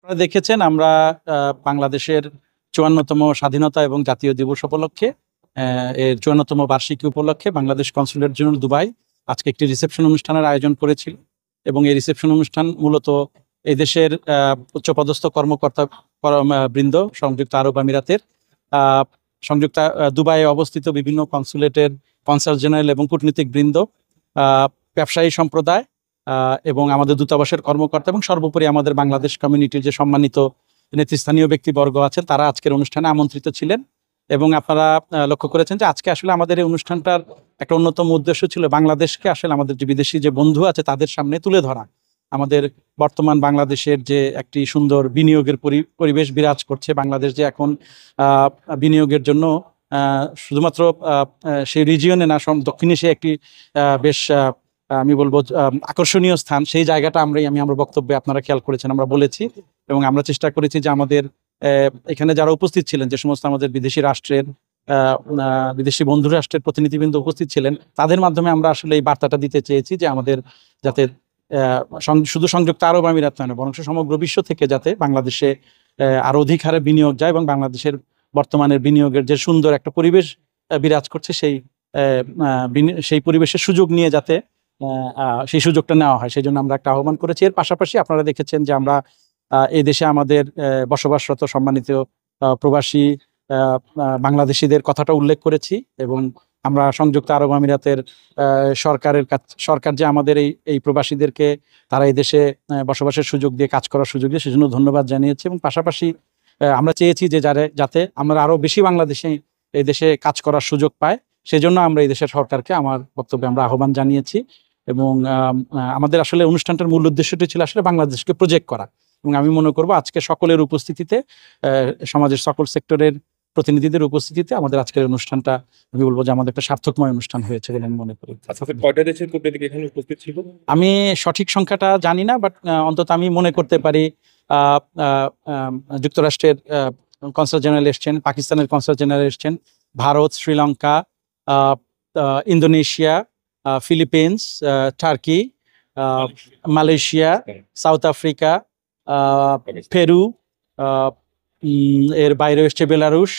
আপনারা দেখেছেন আমরা বাংলাদেশের ৫৪তম স্বাধীনতা এবং জাতীয় দিবস উপলক্ষে এর ৫৪তম বার্ষিকী উপলক্ষে বাংলাদেশ কনসুলেট জেনারেল দুবাই আজকে একটি রিসেপশন অনুষ্ঠানের আয়োজন করেছিল। এবং এই রিসেপশন অনুষ্ঠান মূলত এই দেশের উচ্চপদস্থ কর্মকর্তা বৃন্দ, সংযুক্ত আরব আমিরাতের আহ, সংযুক্ত দুবাইয়ে অবস্থিত বিভিন্ন কনসুলেটের কনসাল জেনারেল এবং কূটনীতিক বৃন্দ, ব্যবসায়ী সম্প্রদায় এবং আমাদের দূতাবাসের কর্মকর্তা এবং সর্বোপরি আমাদের বাংলাদেশ কমিউনিটির যে সম্মানিত নেতৃস্থানীয় ব্যক্তিবর্গ আছেন তারা আজকের অনুষ্ঠানে আমন্ত্রিত ছিলেন। এবং আপনারা লক্ষ্য করেছেন যে আজকে আসলে আমাদের এই অনুষ্ঠানটার একটা অন্যতম উদ্দেশ্য ছিল বাংলাদেশকে আসলে আমাদের যে বিদেশি যে বন্ধু আছে তাদের সামনে তুলে ধরা। আমাদের বর্তমান বাংলাদেশের যে একটি সুন্দর বিনিয়োগের পরিবেশ বিরাজ করছে, বাংলাদেশ যে এখন বিনিয়োগের জন্য শুধুমাত্র সেই রিজিয়নে না, দক্ষিণ এশিয়া একটি বেশ আমি বলবো আকর্ষণীয় স্থান, সেই জায়গাটা আমি আমার বক্তব্যে আপনারা খেয়াল করেছেন, আমরা বলেছি। এবং আমরা চেষ্টা করেছি যে আমাদের এখানে যারা উপস্থিত ছিলেন, যে সমস্ত আমাদের বিদেশি রাষ্ট্রের বিদেশি বন্ধু রাষ্ট্রের প্রতিনিধিবৃন্দ উপস্থিত ছিলেন, তাদের মাধ্যমে আমরা আসলে এই বার্তাটা দিতে চেয়েছি যে আমাদের যাতে শুধু সংযুক্ত আরব আমিরাত নয়, বরং সমগ্র বিশ্ব থেকে যাতে বাংলাদেশে আরো অধিক হারে বিনিয়োগ যায় এবং বাংলাদেশের বর্তমানের বিনিয়োগের যে সুন্দর একটা পরিবেশ বিরাজ করছে সেই পরিবেশের সুযোগ নিয়ে যাতে সেই সুযোগটা নেওয়া হয়, সেই জন্য আমরা একটা আহ্বান করেছি। এর পাশাপাশি আপনারা দেখেছেন যে আমরা এই দেশে আমাদের বসবাসরত সম্মানিত প্রবাসী বাংলাদেশিদের কথাটা উল্লেখ করেছি। এবং আমরা সংযুক্ত আরব আমিরাতের সরকার যে আমাদের এই প্রবাসীদেরকে তারা এই দেশে বসবাসের সুযোগ দিয়ে, কাজ করার সুযোগ দিয়ে, সেজন্য ধন্যবাদ জানিয়েছি। এবং পাশাপাশি আমরা চেয়েছি যে যাতে আমরা আরো বেশি বাংলাদেশে এই দেশে কাজ করার সুযোগ পায়, সেজন্য আমরা এই দেশের সরকারকে আমার বক্তব্যে আমরা আহ্বান জানিয়েছি। এবং আমাদের আসলে অনুষ্ঠানটার মূল উদ্দেশ্যটি ছিল আসলে বাংলাদেশকে প্রজেক্ট করা। এবং আমি মনে করব আজকে সকলের উপস্থিতিতে, সমাজের সকল সেক্টরের প্রতিনিধিদের উপস্থিতিতে আমাদের আজকের অনুষ্ঠানটা, আমি বলবো যে আমাদের একটা সার্থকময় অনুষ্ঠান হয়েছে বলে আমি মনে করি। আচ্ছা, কয়টা দেশের কূটনীতিক এখানে উপস্থিত ছিল? আমি সঠিক সংখ্যাটা জানি না, বাট অন্তত আমি মনে করতে পারি যুক্তরাষ্ট্রের কনসাল জেনারেল এসছেন, পাকিস্তানের কনসাল জেনারেল এসছেন, Bharat, Sri Lanka, Indonesia, Philippines, turkey, Malaysia, south Africa, Peru, এর বাইরে এসছে বেলারুশ,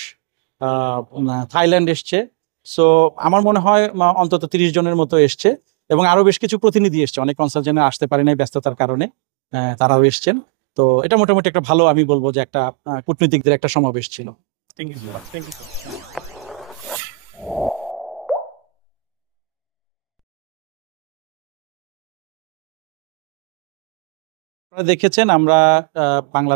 থাইল্যান্ড এসছে। সো আমার মনে হয় অন্তত 30 জনের মতো এসছে। এবং আরো বেশ কিছু প্রতিনিধি এসছে, অনেক কনসাল জেনারেল আসতে পারে নাই ব্যস্ততার কারণে, তারাও এসছেন। তো এটা মোটামুটি একটা ভালো, আমি বলবো যে একটা কূটনীতিকদের একটা সমাবেশ ছিল। Thank you so much. Thank you. আপনারা দেখেছেন আমরা বাংলা